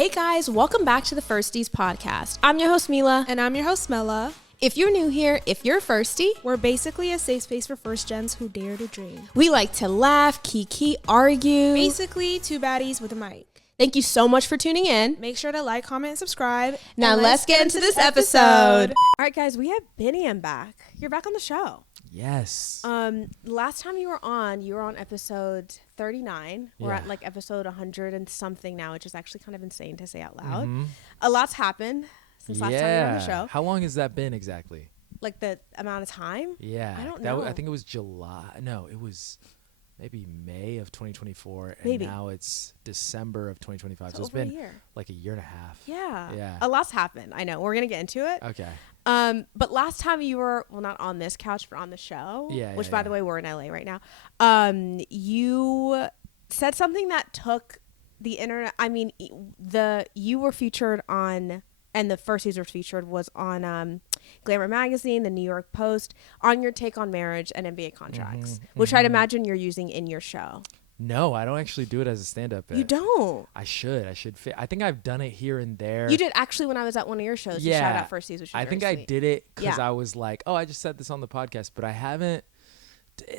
Hey guys, welcome back to the Firsties podcast. I'm your host MILA. And I'm your host MILA. If you're new here, if you're a firstie, We're basically a safe space for first gens who dare to dream. we like to laugh, kiki, argue. Basically, two baddies with a mic. Thank you so much for tuning in. Make sure to like, comment, and subscribe. Now And let's get into this episode. All right, guys, we have Biniam back. You're back on the show. Yes. Last time you were on episode 39. We're Yeah. at like episode 100 and something now, which is actually kind of insane to say out loud. Mhm. A lot's happened since last time you were on the show. How long has that been exactly? Like the amount of time. Yeah. I don't I know. think it was July. No, it was maybe May of 2024. And Maybe. now it's December of 2025. So it's over a been year. like a year and a half. Yeah. Yeah. A lot's happened. I know. We're going to get into it. Okay. But last time you were, well, not on this couch, but on the show, Yeah, which yeah, by yeah. the way, we're in LA right now. You said something that took the internet. I mean, you were featured on, and the first user featured was on Glamour Magazine, the New York Post, on your take on marriage and NBA contracts, which I'd imagine you're using in your show. No, I don't actually do it as a stand-up bit. You don't. I should. I think I've done it here and there. You did actually when I was at one of your shows. You shout out Firsties, which is I very think I sweet. did it because Yeah. I was like, oh, I just said this on the podcast, but I haven't.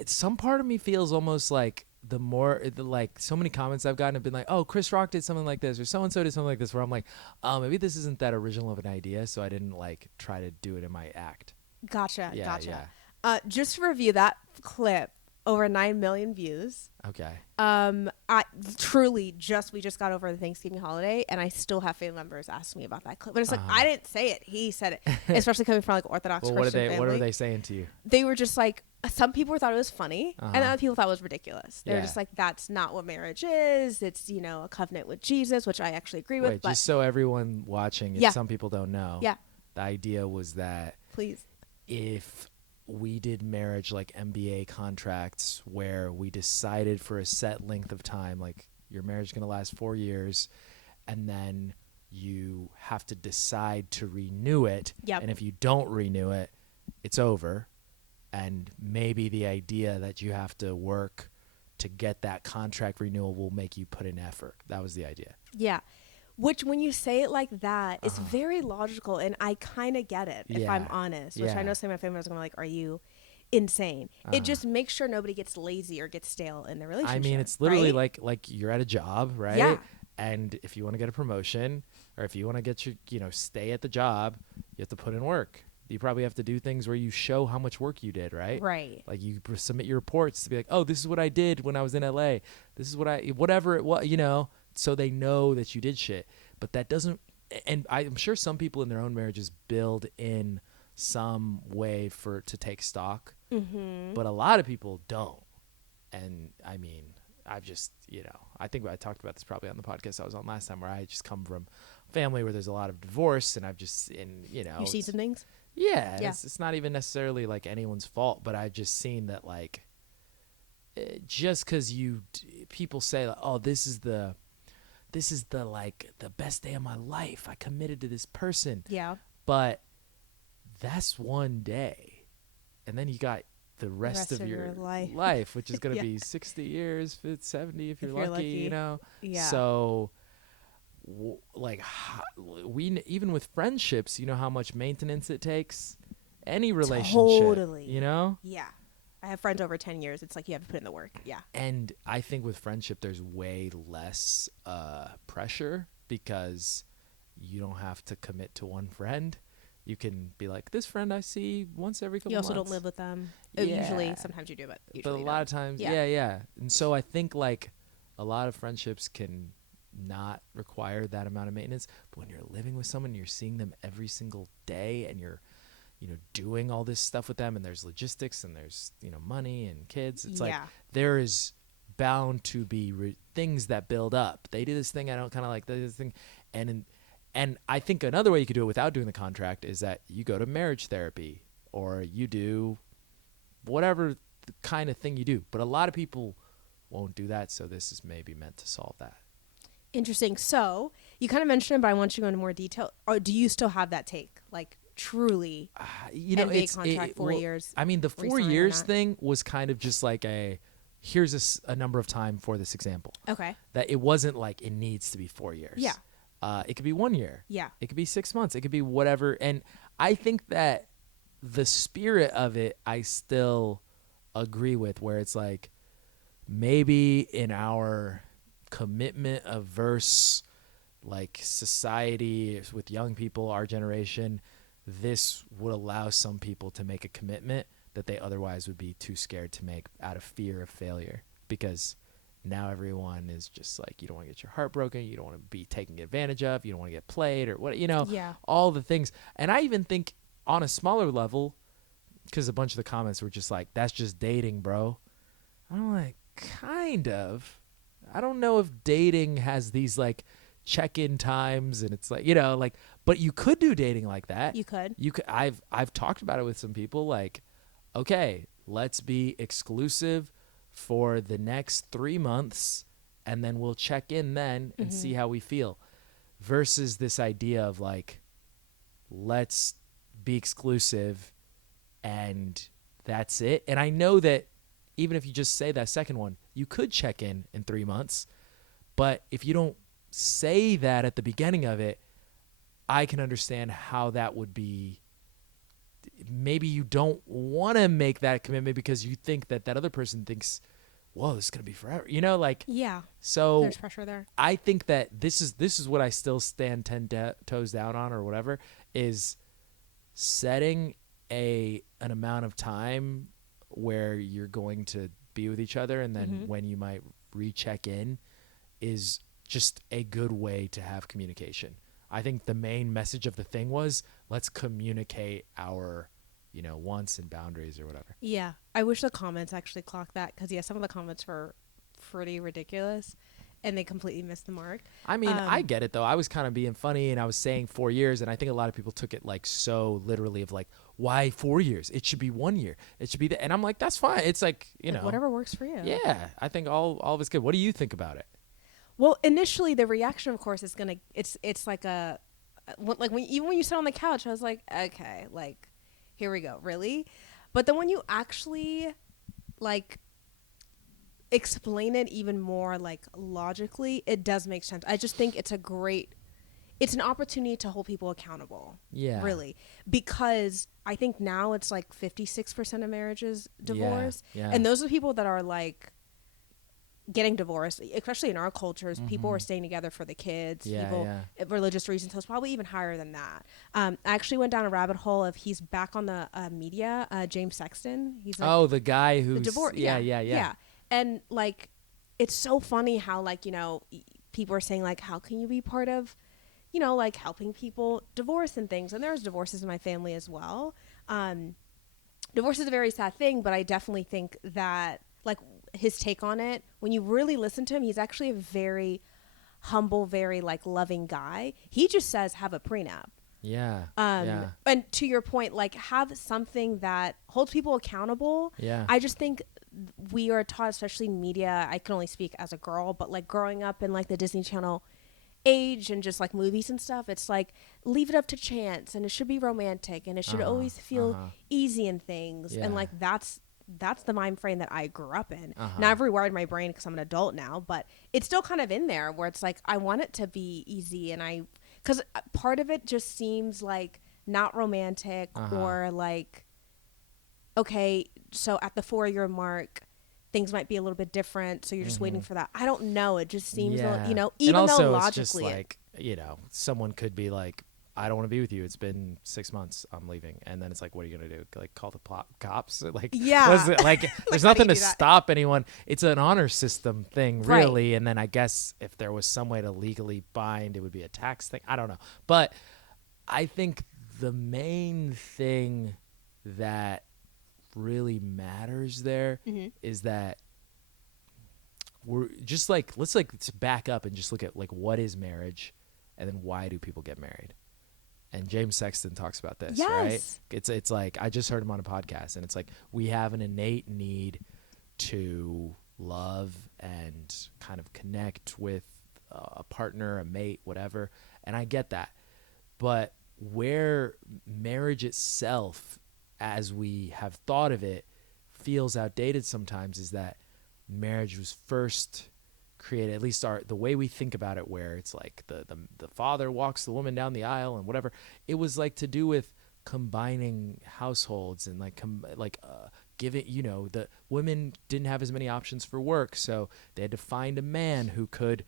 Some part of me feels almost like like so many comments I've gotten have been like, oh, Chris Rock did something like this, or so and so did something like this, where I'm like, oh, maybe this isn't that original of an idea, so I didn't like try to do it in my act. Gotcha. Yeah, Gotcha. yeah. Just to review that clip, over 9 million views. Okay. I truly we just got over the Thanksgiving holiday, and I still have family members ask me about that clip. But it's like, I didn't say it. He said it. Especially coming from like Orthodox Well, Christian family. what are they saying to you? They were just like, some people thought it was funny, and other people thought it was ridiculous. They were Yeah. just like, that's not what marriage is. It's, a covenant with Jesus, which I actually agree with. Wait, But just so everyone watching, if Yeah. some people don't know, Yeah. the idea was that please. if we did marriage like NBA contracts where we decided for a set length of time, like your marriage is going to last 4 years, and then you have to decide to renew it. Yep. And if you don't renew it, it's over. And maybe the idea that you have to work to get that contract renewal will make you put in effort. That was the idea. Yeah. Which, when you say it like that, it's very logical, and I kind of get it, if I'm Yeah. honest. Which I Yeah. know some of my family members are going to be like, are you insane? It just makes sure nobody gets lazy or gets stale in their relationship. I mean, it's literally right? like you're at a job, right? Yeah. And if you want to get a promotion, or if you want to get your, stay at the job, you have to put in work. You probably have to do things where you show how much work you did, right? Right. Like you submit your reports to be like, oh, this is what I did when I was in LA. This is whatever it was, so they know that you did shit. But that doesn't, and I'm sure some people in their own marriages build in some way to take stock, but a lot of people don't. And I mean, I've just, I think I talked about this probably on the podcast I was on last time, where I just come from a family where there's a lot of divorce, and I've just, You see some things? yeah, Yeah. It's not even necessarily like anyone's fault, but I've just seen that like, just because people say like, oh, this is the like the best day of my life, I committed to this person, Yeah. but that's one day, and then you got the rest of your life, which is going to Yeah. be 60 years, 70 if you're you're lucky, lucky. Yeah. So even with friendships, you know how much maintenance it takes, any relationship, Totally. Yeah. I have friends over 10 years. It's like you have to put in the work. Yeah. And I think with friendship, there's way less pressure because you don't have to commit to one friend. You can be like, this friend I see once every couple You also months. don't live with them. Yeah. Usually, sometimes you do, but usually But a you lot don't. of times, Yeah. yeah. And so I think like a lot of friendships can not require that amount of maintenance. But when you're living with someone, you're seeing them every single day, and you're doing all this stuff with them, and there's logistics, and there's money and kids. It's like Yeah. there is bound to be things that build up. They do this thing I don't kind of like. They do this thing, and I think another way you could do it without doing the contract is that you go to marriage therapy, or you do whatever the kind of thing you do. But a lot of people won't do that, so this is maybe meant to solve that. Interesting. So you kind of mentioned it, but I want you to go into more detail. Or do you still have that take? Like truly, NBA contract 4 years. I mean, the 4 re-sign or years not? thing was kind of just like here's a number of time for this example. Okay. That it wasn't like it needs to be 4 years. Yeah. It could be 1 year. Yeah. It could be 6 months. It could be whatever. And I think that the spirit of it, I still agree with, where it's like, maybe in our commitment averse like society with young people, our generation, this would allow some people to make a commitment that they otherwise would be too scared to make out of fear of failure, because now everyone is just like, you don't want to get your heart broken, you don't want to be taken advantage of, you don't want to get played or what, Yeah. all the things. And I even think on a smaller level, because a bunch of the comments were just like, that's just dating, bro. I'm like, kind of. I don't know if dating has these like check-in times, and it's like, like, but you could do dating like that. You could. I've talked about it with some people, like, okay, let's be exclusive for the next 3 months, and then we'll check in then and see how we feel, versus this idea of like, let's be exclusive and that's it. And I know that even if you just say that second one, you could check in 3 months, but if you don't say that at the beginning of it, I can understand how that would be. Maybe you don't want to make that commitment because you think that other person thinks, whoa, this is going to be forever, like, Yeah. so There's pressure there. I think that this is what I still stand 10 toes down on, or whatever, is setting an amount of time where you're going to be with each other, and then when you might recheck in is just a good way to have communication. I think the main message of the thing was, let's communicate our, wants and boundaries or whatever. Yeah. I wish the comments actually clocked that, because, yeah, some of the comments were pretty ridiculous and they completely missed the mark. I mean, I get it, though. I was kind of being funny, and I was saying 4 years, and I think a lot of people took it like so literally of like, why 4 years? It should be 1 year. It should be that. And I'm like, that's fine. It's like, whatever works for you. Yeah, I think all of it's good. What do you think about it? Well, initially the reaction, of course, is it's like like when you sit on the couch, I was like, okay, like, here we go, really? But then when you actually like explain it even more like logically, it does make sense. I just think it's an opportunity to hold people accountable. Yeah. Really. Because I think now it's like 56% of marriages divorce. Yeah. And those are people that are like getting divorced, especially in our cultures. People are staying together for the kids, religious reasons. So it's probably even higher than that. I actually went down a rabbit hole of, he's back on the media, James Sexton. He's like, the guy who's divorce. Yeah. And like, it's so funny how like, people are saying like, how can you be part of, like helping people divorce and things? And there's divorces in my family as well. Divorce is a very sad thing, but I definitely think that like his take on it, when you really listen to him, he's actually a very humble, very like loving guy. He just says, have a prenup. Yeah. And to your point, like, have something that holds people accountable. Yeah. I just think we are taught, especially media, I can only speak as a girl, but like growing up in like the Disney Channel age and just like movies and stuff, it's like, leave it up to chance, and it should be romantic, and it should always feel easy and things. And like, that's the mind frame that I grew up in. Now I've rewired my brain because I'm an adult now, but it's still kind of in there where it's like, I want it to be easy, and because part of it just seems like not romantic, or like, okay, so at the 4-year mark, things might be a little bit different, so you're just waiting for that. I don't know. It just seems, even and also, though logically, it's just like, someone could be like, I don't want to be with you. It's been 6 months. I'm leaving. And then it's like, what are you going to do? Like, call the cops? Like, yeah. what is it? Like, there's nothing to do that? stop anyone. It's an honor system thing, really. Right. And then I guess if there was some way to legally bind, it would be a tax thing. I don't know. But I think the main thing that really matters there is that we're just like, let's back up and just look at like, what is marriage, and then why do people get married? And James Sexton talks about this, right? It's like, I just heard him on a podcast, and it's like, we have an innate need to love and kind of connect with a partner, a mate, whatever. And I get that. But where marriage itself, as we have thought of it, feels outdated sometimes, is that marriage was first created, at least the way we think about it, where it's like the father walks the woman down the aisle and whatever. It was like to do with combining households and giving, the women didn't have as many options for work, so they had to find a man who could,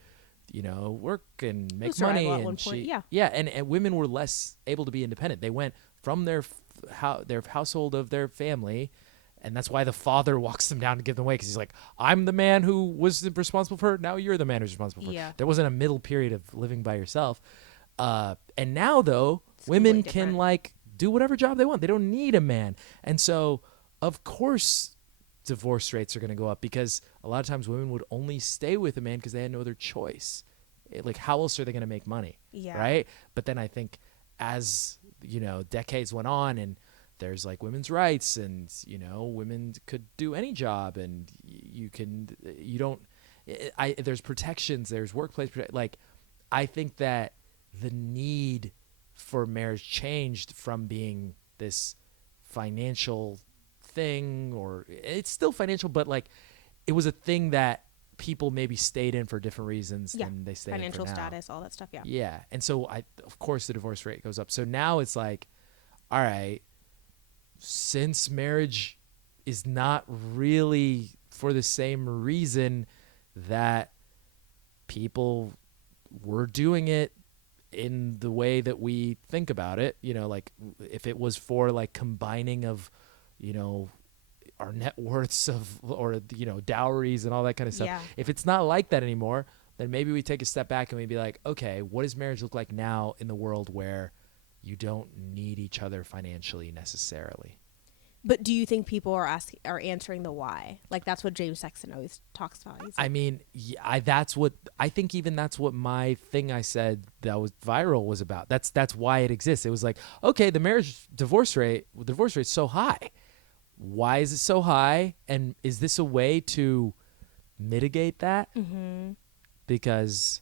work and make money. And and women were less able to be independent. They went from their household of their family, and that's why the father walks them down to give them away, because he's like, I'm the man who was responsible for her. Now you're the man who's responsible for her. There wasn't a middle period of living by yourself. And now, though, women can do whatever job they want. They don't need a man. And so, of course, divorce rates are going to go up, because a lot of times women would only stay with a man because they had no other choice. How else are they going to make money? Yeah. Right? But then I think as, decades went on, and there's women's rights, and, women could do any job, and there's protections, there's workplace I think that the need for marriage changed from being this financial thing, or it's still financial, but it was a thing that people maybe stayed in for different reasons than they stayed in for now. Financial status, all that stuff. Yeah. And so of course the divorce rate goes up. So now it's all right, since marriage is not really for the same reason that people were doing it in the way that we think about it, if it was for combining of, our net worths or dowries and all that kind of stuff. Yeah. If it's not like that anymore, then maybe we take a step back and we be like, okay, what does marriage look like now in the world where you don't need each other financially necessarily? But do you think people are answering the why? That's what James Sexton always talks about. That's what my thing I said that was viral was about. That's why it exists. It was okay, the divorce rate's so high. Why is it so high? And is this a way to mitigate that? Mm-hmm. Because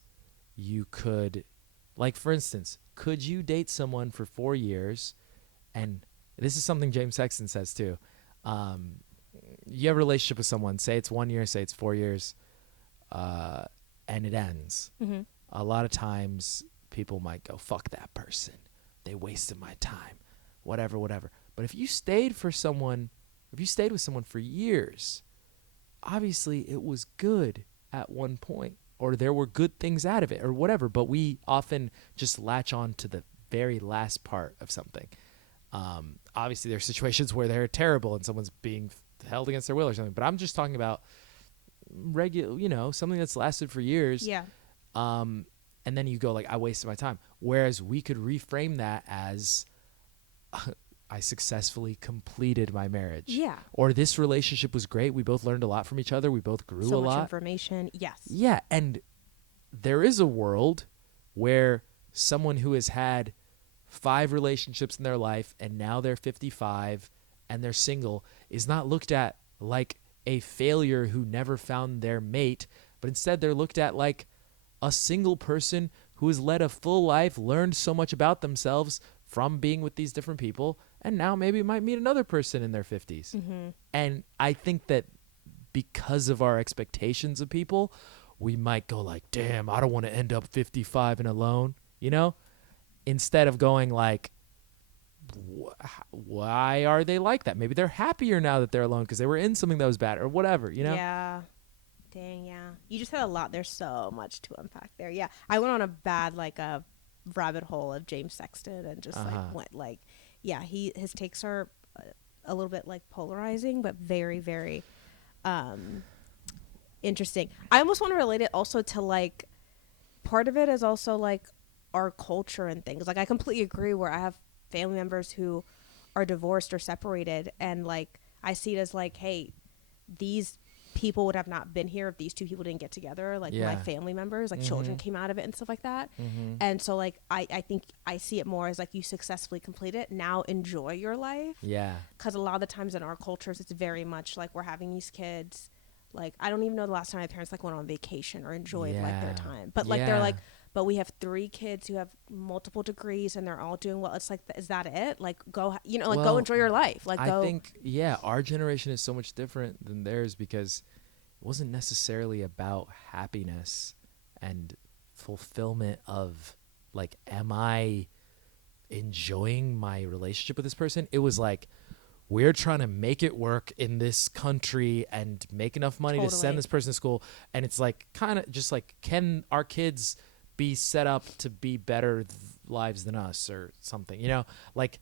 you could, for instance, could you date someone for 4 years? And this is something James Sexton says too. You have a relationship with someone, say it's 1 year, say it's 4 years, and it ends. Mm-hmm. A lot of times people might go, fuck that person. They wasted my time, whatever. But if you stayed with someone for years, obviously it was good at one point, or there were good things out of it, or whatever. But we often just latch on to the very last part of something. Obviously, there are situations where they're terrible and someone's being held against their will or something. But I'm just talking about regular, something that's lasted for years. Yeah. And then you go I wasted my time. Whereas we could reframe that as I successfully completed my marriage. Yeah. Or this relationship was great. We both learned a lot from each other. We both grew a lot. So much information. Yes. Yeah. And there is a world where someone who has had 5 relationships in their life and now they're 55 and they're single is not looked at like a failure who never found their mate, but instead they're looked at like a single person who has led a full life, learned so much about themselves from being with these different people, and now maybe might meet another person in their 50s. Mm-hmm. And I think that because of our expectations of people, we might go damn, I don't want to end up 55 and alone, instead of going why are they like that? Maybe they're happier now that they're alone because they were in something that was bad or whatever, Yeah. Dang, yeah. You just had a lot. There's so much to unpack there. Yeah. I went on a bad, a rabbit hole of James Sexton and just went his takes are a little bit polarizing, but very, very interesting. I almost want to relate it also to part of it is also our culture and things. I completely agree where I have family members who are divorced or separated, and I see it as hey, these people would have not been here if these two people didn't get together. My family members, mm-hmm. children came out of it and stuff like that. Mm-hmm. And so I think I see it more as you successfully complete it. Now enjoy your life. Yeah. Because a lot of the times in our cultures, it's very much we're having these kids. I don't even know the last time my parents went on vacation or enjoyed their time. But they're but we have 3 kids who have multiple degrees and they're all doing well. It's is that it? Go, go enjoy your life. I think, our generation is so much different than theirs because wasn't necessarily about happiness and fulfillment of like, am I enjoying my relationship with this person? It was like, we're trying to make it work in this country and make enough money to send this person to school. And it's like, kind of just like, can our kids be set up to be better lives than us or something, you know? Like,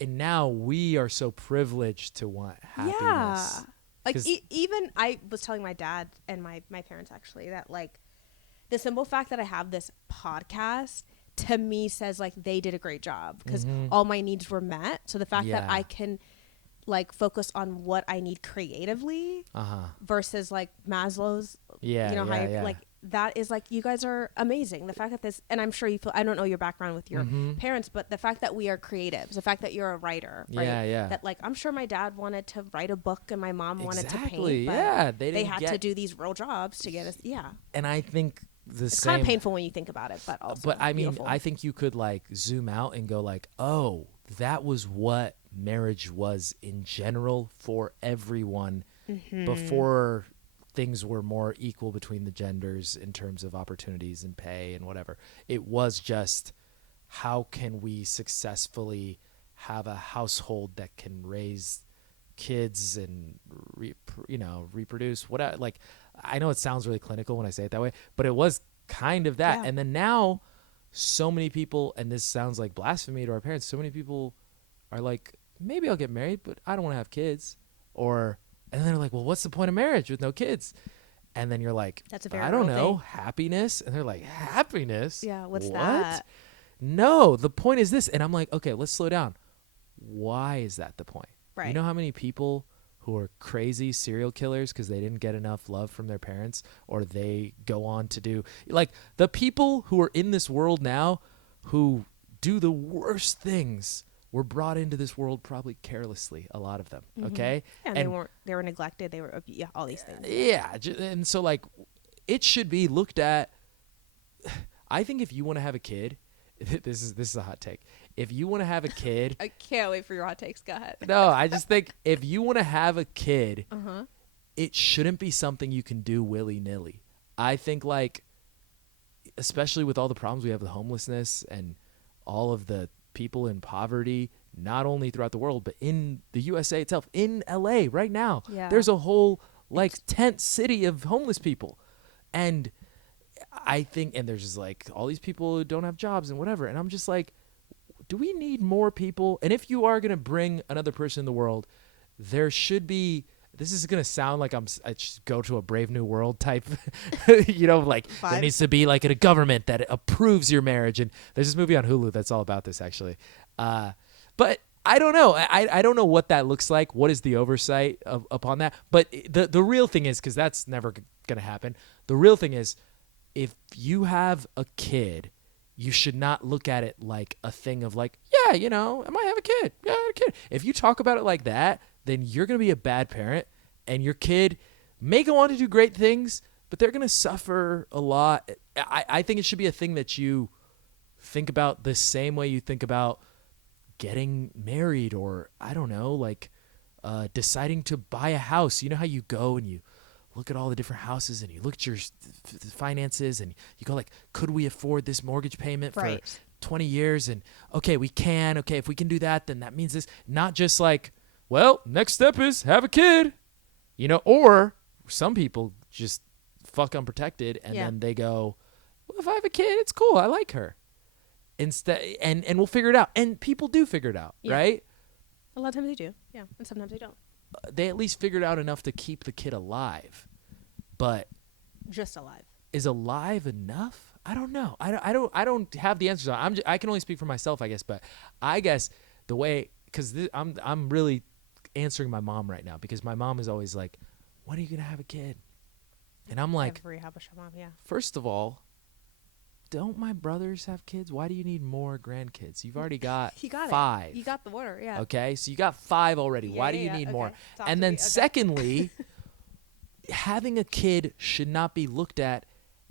and now we are so privileged to want happiness. Yeah. Like, even I was telling my dad and my parents, actually, that, like, the simple fact that I have this podcast to me says, like, they did a great job because all my needs were met. So the fact that I can, like, focus on what I need creatively versus, like, Maslow's, like, that is, like, you guys are amazing. The fact that this, and I'm sure you feel, I don't know your background with your parents, but the fact that we are creatives, the fact that you're a writer, right? That, like, I'm sure my dad wanted to write a book and my mom wanted to paint, but they had to do these real jobs to get us. And I think it's kind of painful when you think about it, but also I mean, beautiful. I think you could, like, zoom out and go like, oh, that was what marriage was in general for everyone before things were more equal between the genders in terms of opportunities and pay and whatever. It was just, how can we successfully have a household that can raise kids and reproduce? Like, I know it sounds really clinical when I say it that way, but it was kind of that. And then now, so many people, and this sounds like blasphemy to our parents, so many people are like, maybe I'll get married, but I don't want to have kids. And they're like, well, what's the point of marriage with no kids? And then you're like, that's a very I don't real know, thing. Happiness? And they're like, happiness? Yeah, what's what? that? No, the point is this. And I'm like, okay, let's slow down. Why is that the point? Right. You know how many people who are crazy serial killers because they didn't get enough love from their parents, or they go on to do, like, the people who are in this world now who do the worst things were brought into this world probably carelessly, a lot of them. Okay. And they were neglected. They were, all these things. Yeah. And so, like, it should be looked at. I think if you want to have a kid, this is a hot take. If you want to have a kid, I can't wait for your hot takes. Go ahead. No, I just think if you want to have a kid, it shouldn't be something you can do willy-nilly. I think, like, especially with all the problems we have with homelessness and all of the people in poverty, not only throughout the world, but in the USA itself, in LA right now, there's a whole, like, tent city of homeless people. And I think, and there's just, like, all these people who don't have jobs and whatever. And I'm just like, do we need more people? And if you are going to bring another person in the world, there should be, this is going to sound like I should go to a Brave New World type, like there needs to be like a government that approves your marriage. And there's this movie on Hulu that's all about this, actually. But I don't know. I don't know what that looks like. What is the oversight upon that? But the real thing is, because that's never going to happen. The real thing is, if you have a kid, you should not look at it like a thing of like, I might have a kid. Yeah, I have a kid. If you talk about it like that, then you're going to be a bad parent, and your kid may go on to do great things, but they're going to suffer a lot. I think it should be a thing that you think about the same way you think about getting married, or I don't know, like deciding to buy a house. You know how you go and you look at all the different houses and you look at your finances and you go like, could we afford this mortgage payment for 20 years? And okay, we can. Okay, if we can do that, then that means this. Not just like, well, next step is have a kid, or some people just fuck unprotected and then they go, well, if I have a kid, it's cool. I like her. Instead, and we'll figure it out. And people do figure it out, right? A lot of times they do. Yeah. And sometimes they don't. They at least figured out enough to keep the kid alive. But just alive. Is alive enough? I don't know. I don't have the answers. I can only speak for myself, I guess. But I guess the way, because I'm really answering my mom right now, because my mom is always like, when are you gonna have a kid? And I'm like, every Habesha mom, first of all, don't my brothers have kids? Why do you need more grandkids? You've already got 5. You got the order, Okay, so you got 5 already. Why do you need more? And then secondly, having a kid should not be looked at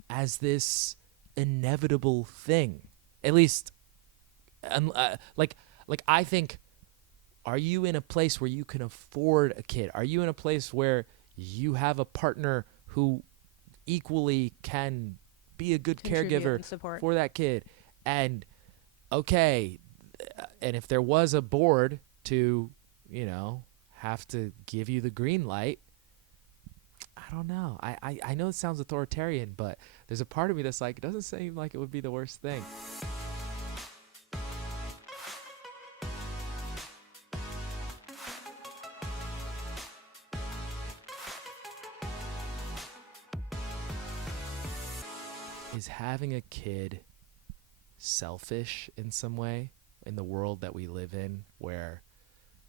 as this inevitable thing. At least, like I think, are you in a place where you can afford a kid? Are you in a place where you have a partner who equally can be a good Contribute caregiver and support. for that kid. And okay, and if there was a board to, have to give you the green light, I don't know. I know it sounds authoritarian, but there's a part of me that's like, it doesn't seem like it would be the worst thing. Is having a kid selfish in some way in the world that we live in, where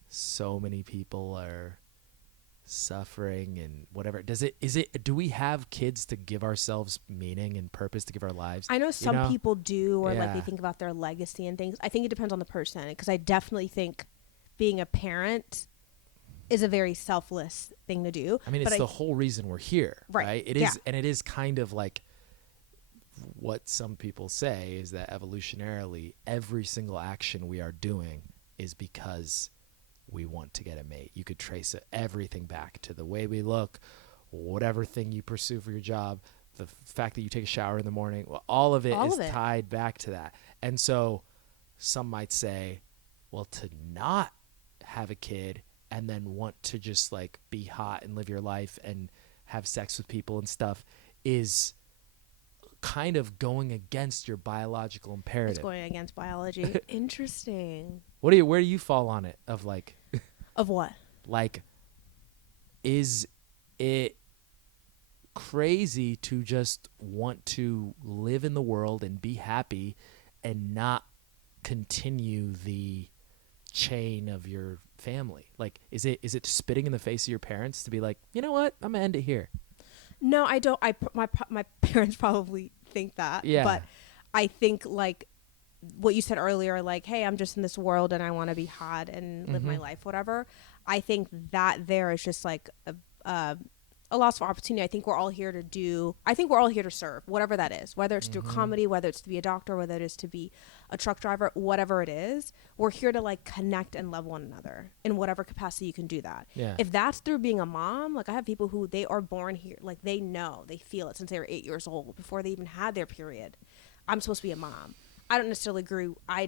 so many people are suffering and whatever? Do we have kids to give ourselves meaning and purpose, to give our lives? I know some people do, or like they Yeah. think about their legacy and things. I think it depends on the person, because I definitely think being a parent is a very selfless thing to do. I mean, it's the whole reason we're here, right? It is, Yeah. and it is kind of like what some people say is that evolutionarily, every single action we are doing is because we want to get a mate. You could trace everything back to the way we look, whatever thing you pursue for your job, the fact that you take a shower in the morning. Well, all of it is tied back to that. And so some might say, well, to not have a kid and then want to just like be hot and live your life and have sex with people and stuff is kind of going against your biological imperative. It's going against biology. Interesting. Where do you fall on it of like Of what? like, is it crazy to just want to live in the world and be happy and not continue the chain of your family? Like, is it spitting in the face of your parents to be like, you know what, I'm gonna end it here? No, I don't. My parents probably think that. Yeah. But I think like what you said earlier, like, hey, I'm just in this world and I want to be hot and live my life, whatever. I think that there is just like a loss of opportunity. I think we're all here to serve, whatever that is, whether it's through comedy, whether it's to be a doctor, whether it is to be a truck driver, whatever it is. We're here to like connect and love one another in whatever capacity you can do that. Yeah. If that's through being a mom, like I have people who they are born here, like they feel it since they were 8 years old, before they even had their period. I'm supposed to be a mom. I don't necessarily agree. I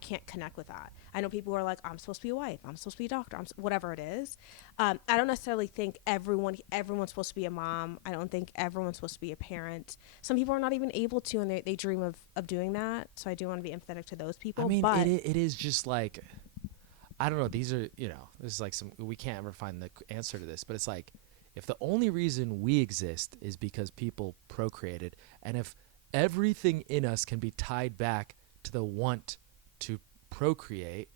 can't connect with that. I know people who are like, I'm supposed to be a wife, I'm supposed to be a doctor, whatever it is. I don't necessarily think everyone's supposed to be a mom. I don't think everyone's supposed to be a parent. Some people are not even able to, and they dream of doing that. So I do want to be empathetic to those people. I mean, but it is just like, I don't know. These are, this is like we can't ever find the answer to this, but it's like, if the only reason we exist is because people procreated, and if everything in us can be tied back to the want to procreate,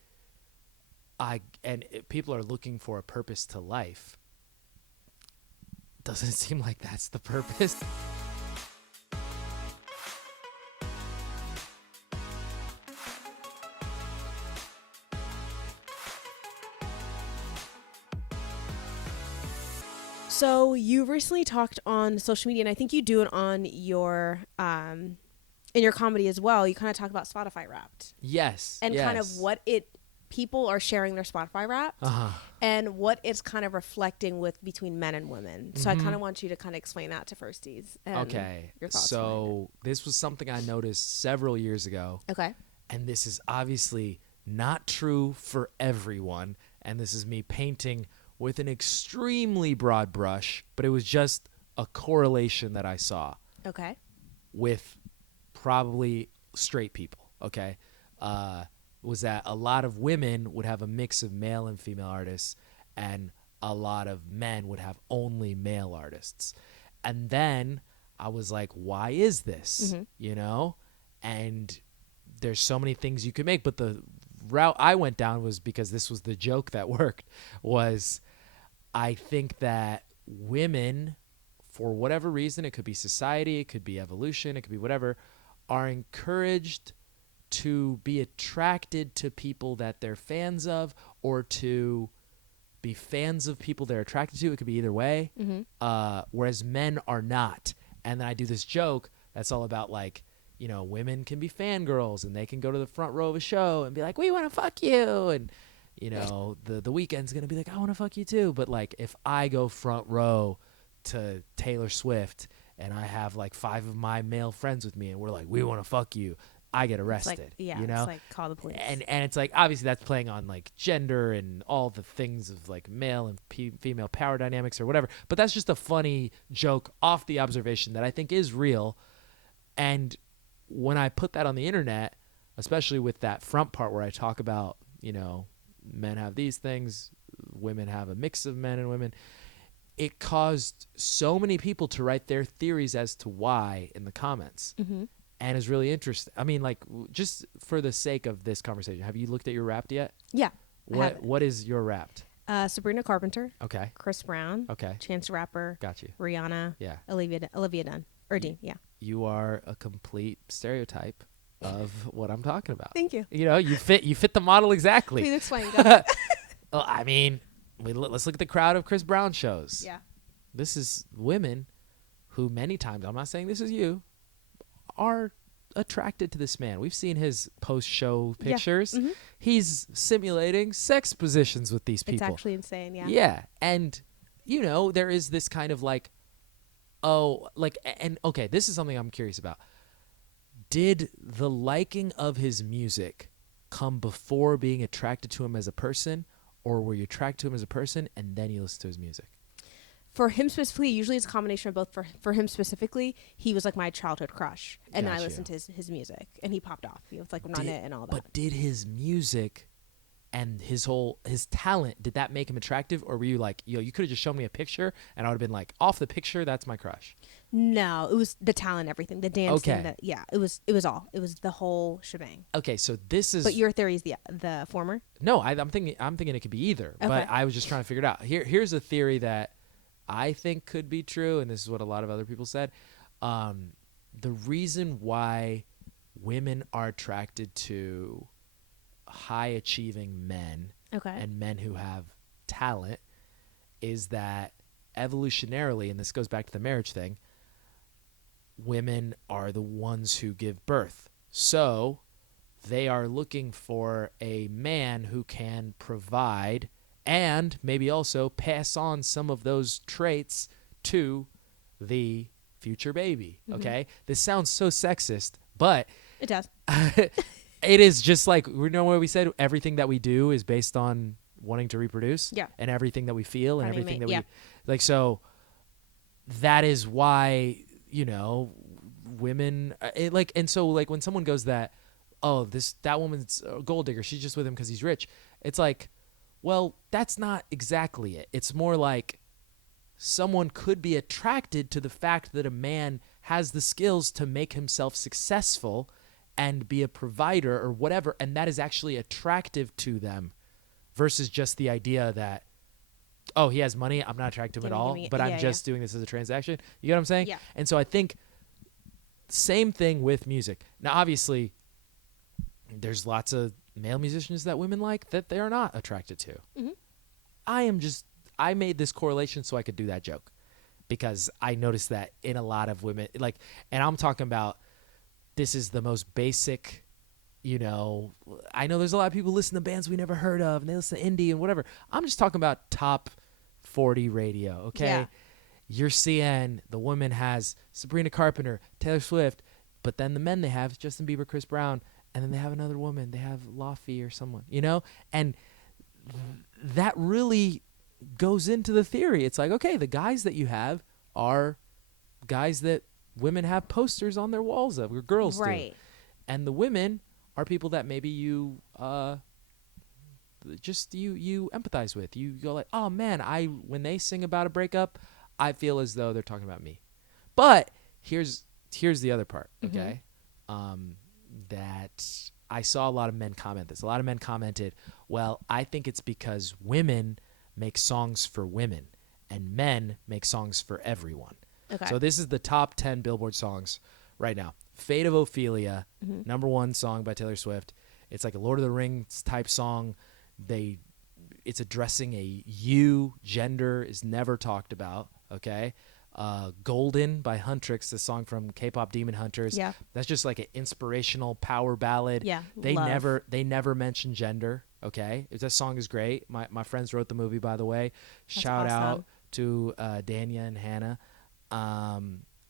people are looking for a purpose to life, doesn't it seem like that's the purpose? So you recently talked on social media, and I think you do it on your in your comedy as well. You kind of talk about Spotify Wrapped. Yes. And kind of what people are sharing their Spotify Wrapped, and what it's kind of reflecting between men and women. So I kind of want you to kind of explain that to Firsties. Okay. Your thoughts So this was something I noticed several years ago. Okay. And this is obviously not true for everyone. And this is me painting with an extremely broad brush, but it was just a correlation that I saw. Okay. With probably straight people, okay? Was that a lot of women would have a mix of male and female artists, and a lot of men would have only male artists. And then I was like, why is this? And there's so many things you could make, but the route I went down was, because this was the joke that worked, was I think that women, for whatever reason, it could be society, it could be evolution, it could be whatever, are encouraged to be attracted to people that they're fans of, or to be fans of people they're attracted to. It could be either way. Whereas men are not. And then I do this joke that's all about like, women can be fangirls and they can go to the front row of a show and be like, we want to fuck you. And, the Weeknd's going to be like, I want to fuck you too. But like, if I go front row to Taylor Swift and I have like 5 of my male friends with me and we're like, we want to fuck you, I get arrested. It's like, yeah, you know? it's like call the police. And it's like, obviously that's playing on like gender and all the things of like male and female power dynamics or whatever. But that's just a funny joke off the observation that I think is real. And when I put that on the internet, especially with that front part where I talk about, you know, men have these things, women have a mix of men and women, it caused so many people to write their theories as to why in the comments. Mm-hmm. And it's really interesting. I mean, like, just for the sake of this conversation, have you looked at your Wrapped yet? Yeah. What is your Wrapped? Sabrina Carpenter. Okay. Chris Brown. Okay. Chance the Rapper. Got you. Rihanna. Yeah. Olivia Dunn. Or Dean. Yeah. You are a complete stereotype of what I'm talking about. Thank you. You know, you fit the model exactly. Please explain. Go ahead. Well, I mean, let's look at the crowd of Chris Brown shows. Yeah. This is women who many times, I'm not saying this is you, are attracted to this man. We've seen his post-show pictures. Yeah. Mm-hmm. He's simulating sex positions with these people. It's actually insane, yeah. Yeah. And, you know, there is this kind of like, okay, this is something I'm curious about. Did the liking of his music come before being attracted to him as a person, or were you attracted to him as a person and then you listen to his music? For him specifically, usually it's a combination of both. For him specifically, he was like my childhood crush, and I listened to his music, and he popped off. He was like Run It and all that. But did his music and his talent, did that make him attractive, or were you like, yo, you could have just shown me a picture and I would have been like, off the picture, that's my crush? No, it was the talent, everything, the dancing. Okay. It was all. It was the whole shebang. Okay, so this is. But your theory is the former. No, I'm thinking it could be either. Okay. But I was just trying to figure it out. Here's a theory that I think could be true, and this is what a lot of other people said. The reason why women are attracted to high achieving men and men who have talent is that evolutionarily, and this goes back to the marriage thing, women are the ones who give birth. So they are looking for a man who can provide and maybe also pass on some of those traits to the future baby. Mm-hmm. Okay? This sounds so sexist, but It does. it is just like, you know what we said? Everything that we do is based on wanting to reproduce. Yeah. And everything that we feel and How do you everything make- that yeah. we like. So that is why, you know, women and so like when someone goes that, oh, that woman's a gold digger, she's just with him because he's rich. It's like, well, that's not exactly it. It's more like someone could be attracted to the fact that a man has the skills to make himself successful and be a provider or whatever, and that is actually attractive to them versus just the idea that, oh, he has money, I'm not attracted to him at all, but I'm just doing this as a transaction. You know what I'm saying? Yeah. And so I think same thing with music. Now, obviously, there's lots of male musicians that women like that they are not attracted to. Mm-hmm. I made this correlation so I could do that joke because I noticed that in a lot of women, like, and I'm talking about, this is the most basic, you know, I know there's a lot of people listen to bands we never heard of and they listen to indie and whatever. I'm just talking about top 40 radio, okay? Yeah. You're seeing the woman has Sabrina Carpenter, Taylor Swift, but then the men they have is Justin Bieber, Chris Brown, and then they have another woman. They have Laufey or someone, you know? And that really goes into the theory. It's like, okay, the guys that you have are guys that women have posters on their walls of, or girls do. And the women are people that maybe you you empathize with. You go like, oh man, when they sing about a breakup, I feel as though they're talking about me. But here's the other part, okay? That I saw a lot of men comment this. A lot of men commented, well, I think it's because women make songs for women and men make songs for everyone. Okay. So this is the top 10 Billboard songs right now. Fate of Ophelia, #1 song by Taylor Swift. It's like a Lord of the Rings type song. It's addressing a gender is never talked about, okay? Golden by Huntrix, the song from K-pop Demon Hunters. Yeah. That's just like an inspirational power ballad. Yeah, They love. never mention gender, okay? That song is great. My friends wrote the movie, by the way. Shout awesome. out to Danya and Hannah.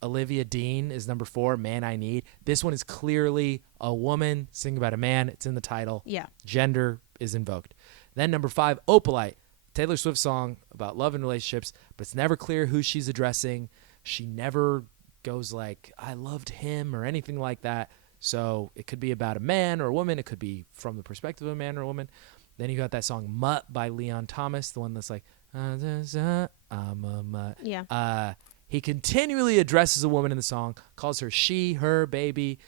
Olivia Dean is number 4, Man I Need. This one is clearly a woman singing about a man. It's in the title. Yeah. Gender is invoked. Then number 5, Opalite, Taylor Swift song about love and relationships, but it's never clear who she's addressing. She never goes like, I loved him or anything like that. So it could be about a man or a woman. It could be from the perspective of a man or a woman. Then you got that song Mutt by Leon Thomas, the one that's like, I'm a mutt. Yeah. He continually addresses a woman in the song, calls her she, her, baby.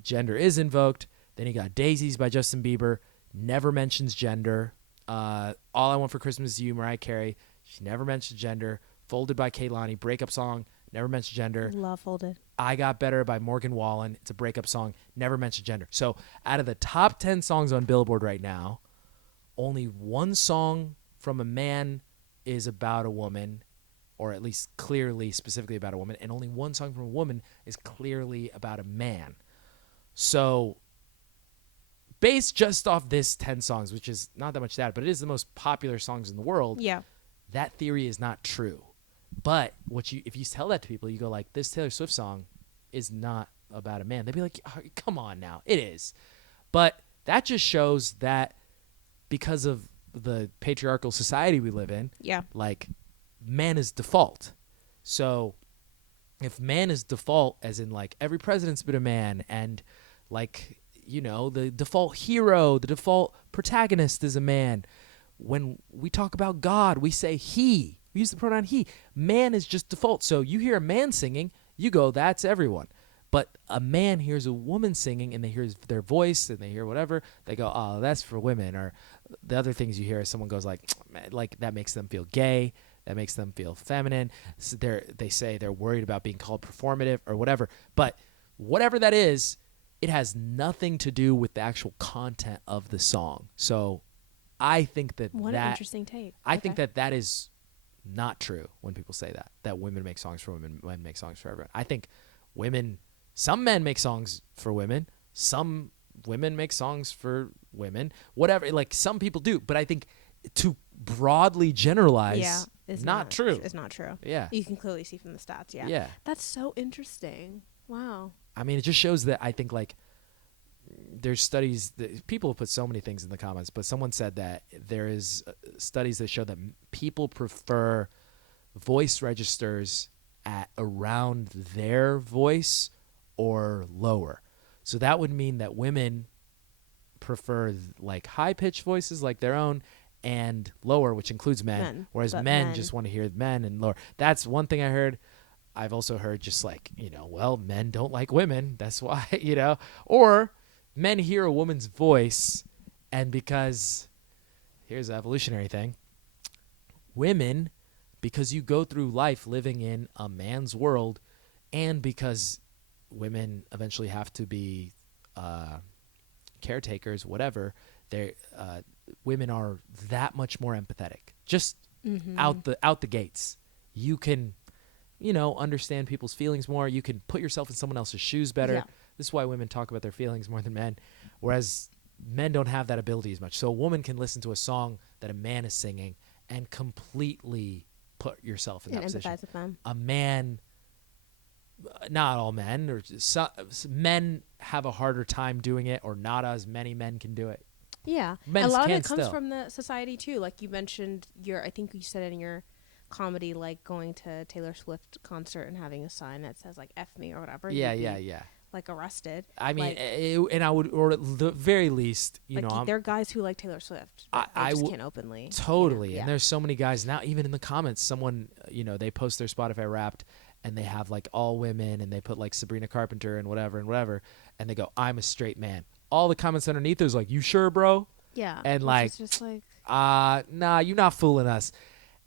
Gender is invoked. Then you got Daisies by Justin Bieber. Never mentions gender. All I Want for Christmas Is You, Mariah Carey. She never mentions gender. Folded by Kehlani. Breakup song. Never mentions gender. Love Folded. I Got Better by Morgan Wallen. It's a breakup song. Never mentions gender. So out of the top 10 songs on Billboard right now, only one song from a man is about a woman, or at least clearly specifically about a woman, and only one song from a woman is clearly about a man. So based just off this 10 songs, which is not that much data, but it is the most popular songs in the world, Yeah. that theory is not true. But if you tell that to people, you go like, this Taylor Swift song is not about a man. They'd be like, oh, come on now. It is. But that just shows that because of the patriarchal society we live in, Yeah. like, man is default. So if man is default, as in like every president's been a man, and like, you know, the default hero, the default protagonist is a man. When we talk about God, we say he. We use the pronoun he. Man is just default. So you hear a man singing, you go, that's everyone. But a man hears a woman singing and they hear their voice and they hear whatever, they go, oh, that's for women. Or the other things you hear is someone goes like that makes them feel gay. That makes them feel feminine. So they say they're worried about being called performative or whatever. But whatever that is, it has nothing to do with the actual content of the song. So I think that What an interesting take. I think that is not true when people say that women make songs for women, men make songs for everyone. I think some men make songs for women, some women make songs for women, whatever. Like some people do, but I think to broadly generalize, is not true. It's not true. Yeah. You can clearly see from the stats. Yeah. Yeah. That's so interesting. Wow. I mean, it just shows that I think like there's studies that people have put so many things in the comments, but someone said that there is studies that show that people prefer voice registers at around their voice or lower. So that would mean that women prefer like high pitched voices like their own and lower, which includes men. Whereas men just want to hear men and lower. That's one thing I heard. I've also heard just like, you know, well, men don't like women. That's why, you know, or men hear a woman's voice, and because here's the evolutionary thing, women, because you go through life living in a man's world, and because women eventually have to be caretakers, whatever, women are that much more empathetic. Just out the gates, you can, you know, understand people's feelings more. You can put yourself in someone else's shoes better. Yeah. This is why women talk about their feelings more than men, whereas men don't have that ability as much. So a woman can listen to a song that a man is singing and completely put yourself in that position. Empathize with them. A man, not all men, or men have a harder time doing it, or not as many men can do it. Yeah. Men a lot of can it comes still. from the society too. Like you mentioned I think you said it in your comedy, like going to Taylor Swift concert and having a sign that says like F me or whatever. Yeah, You'd be, yeah. like arrested. I mean, like, and I would, or at the very least, you like know, there are guys who like Taylor Swift. But I just w- can't openly. Totally. Yeah. And there's so many guys now, even in the comments, someone, you know, they post their Spotify Wrapped and they have like all women and they put like Sabrina Carpenter and whatever. And they go, I'm a straight man. All the comments underneath is like, you sure, bro? Yeah. And like, it's just like, nah, you're not fooling us.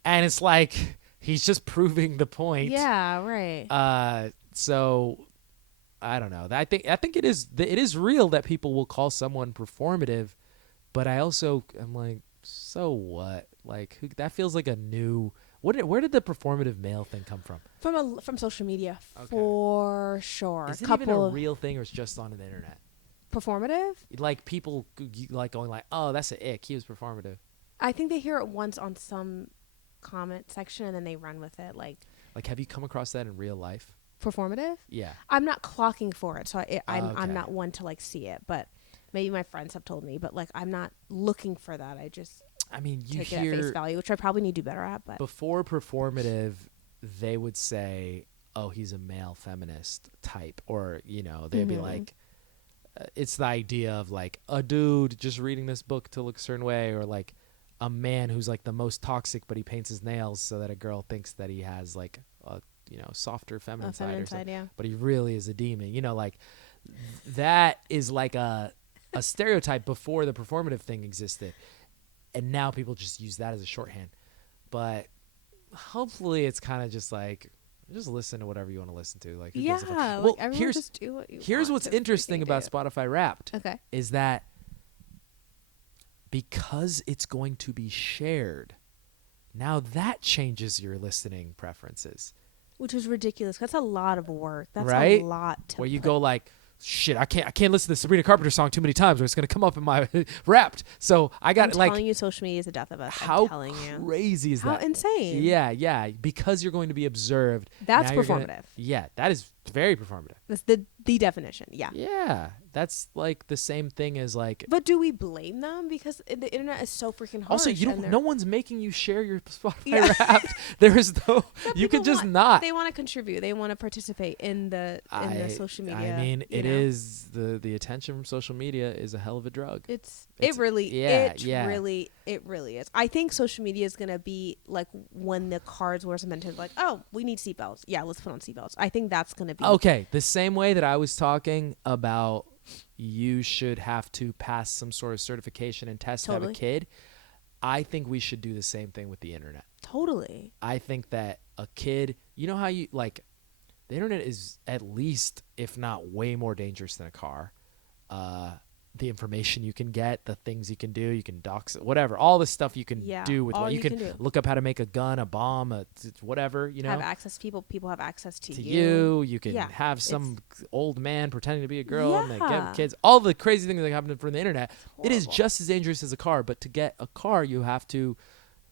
And it's like, he's just proving the point. yeah, right. So I don't know. I think it is real that people will call someone performative, but I also am like, so what? Like that feels like a new. Where did the performative male thing come from? From social media, Okay. for sure. Is it even a real thing, or it's just on the internet? Performative? Like people like going like, oh, that's an ick. He was performative. I think they hear it once on some comment section and then they run with it. Like have you come across that in real life? performative? Yeah. I'm not clocking for it, so I'm Okay. not one to like see it, but maybe my friends have told me, but like I'm not looking for that. I just You take hear it at face value, which I probably need to do better at. But before performative, they would say, "Oh, he's a male feminist type," or they'd be like, "It's the idea of like a dude just reading this book to look a certain way," or like a man who's like the most toxic, but he paints his nails so that a girl thinks that he has like a softer feminine side or something. yeah. But he really is a demon. Like that is like a stereotype before the performative thing existed. And now people just use that as a shorthand. But hopefully it's kind of just like, just listen to whatever you want to listen to. Like, who gives a fuck? Well, everyone just do what you here's want what's to interesting freaking about do. Spotify Wrapped. Okay. Is that because it's going to be shared, now that changes your listening preferences. Which is ridiculous. That's a lot of work. That's Right? a lot to Where you put. go like, shit, I can't listen to the Sabrina Carpenter song too many times or it's going to come up in my Wrapped. So I got I'm like, telling you, social media is the death of us. how I'm telling you. crazy is How that? insane. Yeah. Because you're going to be observed. That's now you're gonna- performative. Yeah, that is very performative. That's the definition. Yeah. Yeah, that's like the same thing as like. But do we blame them? Because the internet is so freaking harsh. Also, you and don't. No one's making you share your Spotify Yeah. Wrapped. There is no. Some You can people just want- not. They want to contribute. They want to participate in the social media. I mean, you it know? is the attention from social media is a hell of a drug. It yeah. really is. I think social media is gonna be like when the cars were cemented. Like, oh, we need seatbelts. Yeah, let's put on seatbelts. I think that's gonna be Okay, the same way that I was talking about, you should have to pass some sort of certification and test to have a kid. I think we should do the same thing with the internet. Totally. I think that a kid, you know how you like, the internet is at least, if not way more dangerous than a car. The information you can get, the things you can do, you can dox, whatever, all the stuff you can do with all what you can do. look up how to make a gun, a bomb, whatever, Have access to people have access to you. You can Yeah, have some old man pretending to be a girl and they Yeah. get kids. All the crazy things that happen from the internet. It is horrible. just as dangerous as a car, but to get a car, you have to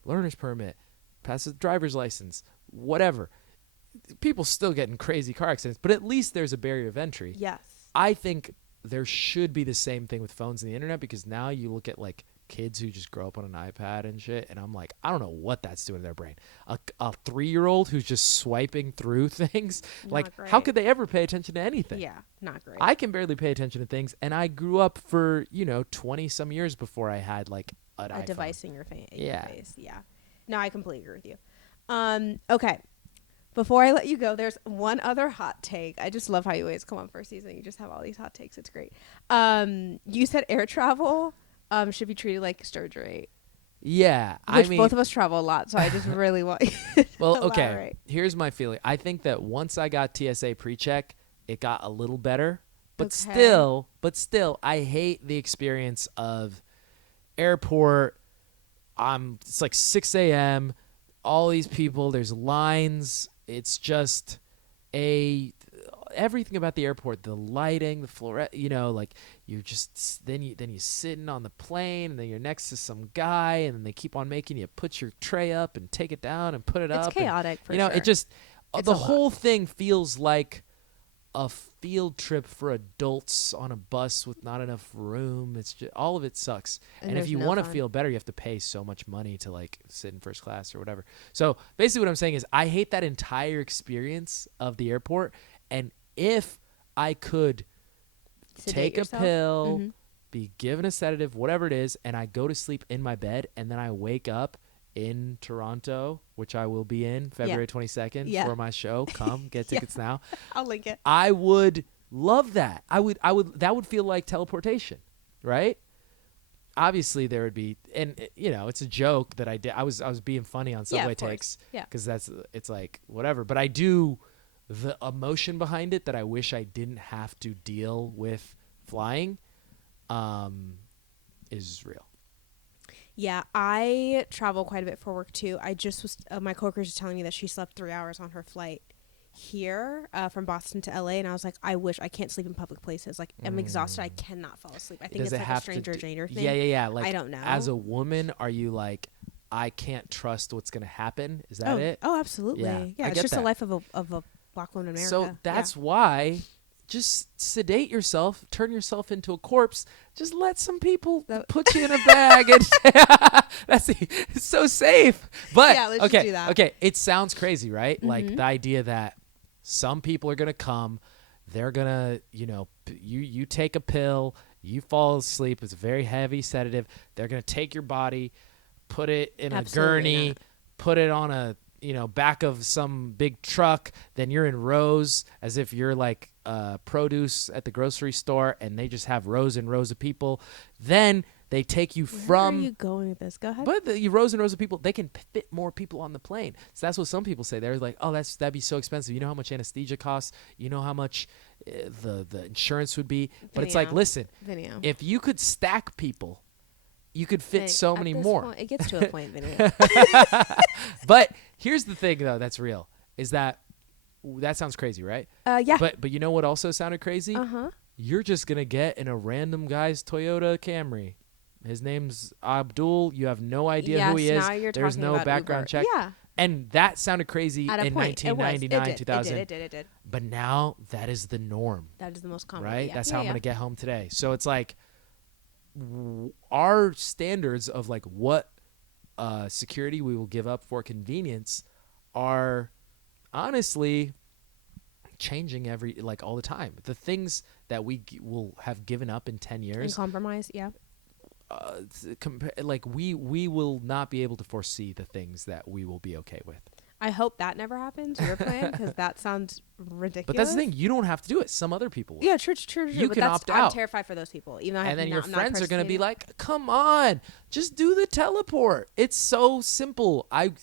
learner's permit, pass a driver's license, whatever. People still get in crazy car accidents, but at least there's a barrier of entry. Yes. I think there should be the same thing with phones and the internet, because now you look at like kids who just grow up on an iPad and shit, and I'm like, I don't know what that's doing to their brain. A 3-year-old who's just swiping through things, like how great. could they ever pay attention to anything? Yeah, not great. I can barely pay attention to things, and I grew up for 20 some years before I had like an a iPhone. device in your face. Yeah. Yeah. No, I completely agree with you. Okay. Before I let you go, there's one other hot take. I just love how you always come on first season. You just have all these hot takes. It's great. You said air travel should be treated like surgery. Yeah, Which I mean, both of us travel a lot, so I just really want you to well, okay. elaborate. Here's my feeling. I think that once I got TSA pre-check, it got a little better, but Okay. still, I hate the experience of airport. It's like 6 a.m. All these people. There's lines. It's just everything about the airport, the lighting, the floor, like you're just then you sitting on the plane and then you're next to some guy and then they keep on making you put your tray up and take it down and put it up. It's chaotic and, for sure. it just It's the a lot. whole thing feels like a field trip for adults on a bus with not enough room. It's just, all of it sucks. And if there's you no want to fun. feel better, you have to pay so much money to like sit in first class or whatever. So basically what I'm saying is I hate that entire experience of the airport. And if I could Sedate take yourself? a pill, Mhm. be given a sedative, whatever it is, and I go to sleep in my bed and then I wake up in Toronto, which I will be in February 22nd Yeah. for my show. Come get Yeah. tickets now. I'll link it. I would love that. I would that would feel like teleportation, right? Obviously there would be, and it's a joke that I did. I was being funny on Yeah, Subway of course. takes Yeah. cuz it's like whatever, but I do the emotion behind it that I wish I didn't have to deal with flying is real. Yeah, I travel quite a bit for work too. I just was my coworker was just telling me that she slept 3 hours on her flight here from Boston to LA, and I was like, I wish I can't sleep in public places. Like I'm exhausted. I cannot fall asleep. I think Does it's it like a have stranger to danger thing. Yeah. Like I don't know. as a woman, are you like, I can't trust what's going to happen. Is that it? Oh, absolutely. Yeah, Yeah, I it's get just that. the life of a Black woman in America. So that's why just sedate yourself, turn yourself into a corpse. Just let some people put you in a bag. And it's so safe. But Yeah, let's okay, just do that. okay, it sounds crazy, right? Like the idea that some people are going to come, they're going to, you take a pill, you fall asleep. It's a very heavy sedative. They're going to take your body, put it in a gurney, put it on a back of some big truck, then you're in rows as if you're like produce at the grocery store, and they just have rows and rows of people. Then they take you Where from. are you going with this? Go ahead. But you rows and rows of people, they can fit more people on the plane. So that's what some people say. They're like, oh, that'd be so expensive. You know how much anesthesia costs? You know how much the insurance would be? But it's like, listen, if you could stack people, you could fit so many more. Point, it gets to a point, Biniam. But here's the thing, though, that's real, is that sounds crazy, right? Yeah. But you know what also sounded crazy? You're just going to get in a random guy's Toyota Camry. His name's Abdul. You have no idea who he is. There's no background check. Yeah. And that sounded crazy in 1999, 2000. It did. But now that is the norm. That is the most common. Right? Yeah. That's how I'm going to get home today. So it's like our standards of like what security we will give up for convenience are honestly changing all the time. The things that we will have given up in 10 years and compromise, yeah. We will not be able to foresee the things that we will be okay with. I hope that never happens, your plan, because that sounds ridiculous. But that's the thing. You don't have to do it. Some other people will. Yeah, true. You can opt out. I'm terrified for those people. Even though and then your friends are going to be like, come on, just do the teleport. It's so simple. I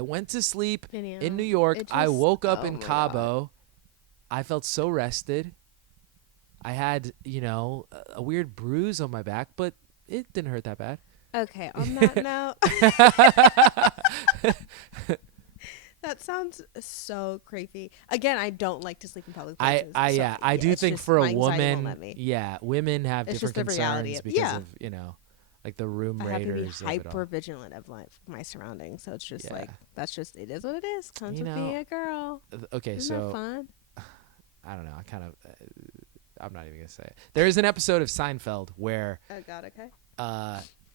went to sleep in New York. I woke up in Cabo. I felt so rested. I had, a weird bruise on my back, but it didn't hurt that bad. Okay, on that note. That sounds so creepy. Again, I don't like to sleep in public places. I do think for a woman, women have it's different concerns because of, like the room raiders. I have to be hyper vigilant of my surroundings. So it's just like, it is what it is. Comes with being a girl. Okay, Isn't that fun? I don't know. I'm not even going to say it. There is an episode of Seinfeld where. Oh, God, okay.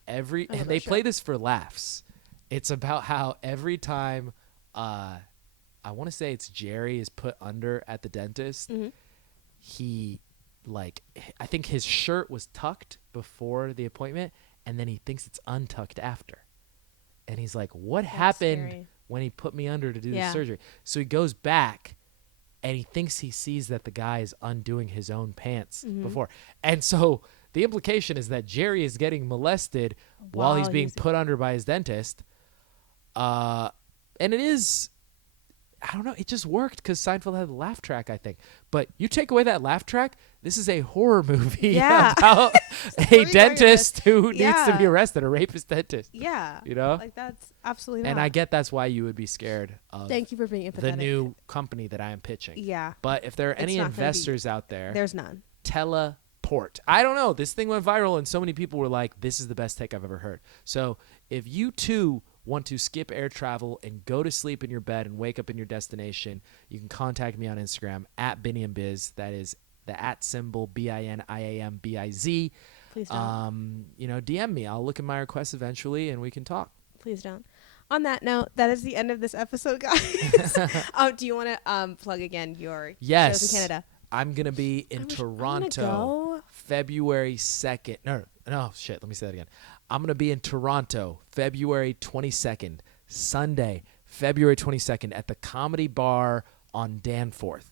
And they play this for laughs. It's about how every time I want to say it's Jerry is put under at the dentist, he I think his shirt was tucked before the appointment, and then he thinks it's untucked after. And he's like, what happened when he put me under to do the surgery? So he goes back and he thinks he sees that the guy is undoing his own pants before. And so the implication is that Jerry is getting molested while he's being put under by his dentist. And it is, I don't know, it just worked because Seinfeld had a laugh track, I think. But you take away that laugh track, this is a horror movie about a dentist who needs to be arrested, a rapist dentist. Yeah. Like that's absolutely not. And I get that's why you would be scared of Thank you for being empathetic. the new company that I am pitching. Yeah. But if there are any investors out there. There's none. Teleport. I don't know. This thing went viral and so many people were like, this is the best take I've ever heard. So if you too want to skip air travel and go to sleep in your bed and wake up in your destination, you can contact me on Instagram at BiniamBiz. That is the @ symbol BINIAMBIZ. Please don't. DM me. I'll look at my requests eventually and we can talk. Please don't. On that note, that is the end of this episode, guys. Do you want to plug again your shows in Canada? I'm going to be in Toronto February 2nd. No, shit. Let me say that again. I'm going to be in Toronto February 22nd, Sunday, February 22nd at the Comedy Bar on Danforth.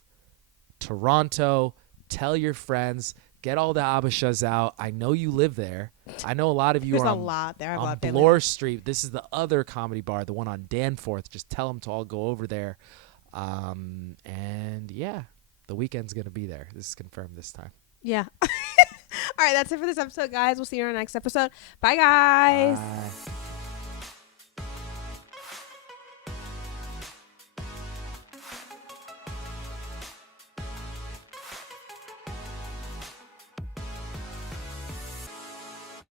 Toronto, tell your friends, get all the abashas out. I know you live there. I know a lot of you are on Bloor Street. This is the other comedy bar, the one on Danforth. Just tell them to all go over there. And yeah, the weekend's going to be there. This is confirmed this time. Yeah. All right, that's it for this episode, guys. We'll see you in our next episode. Bye, guys. Bye.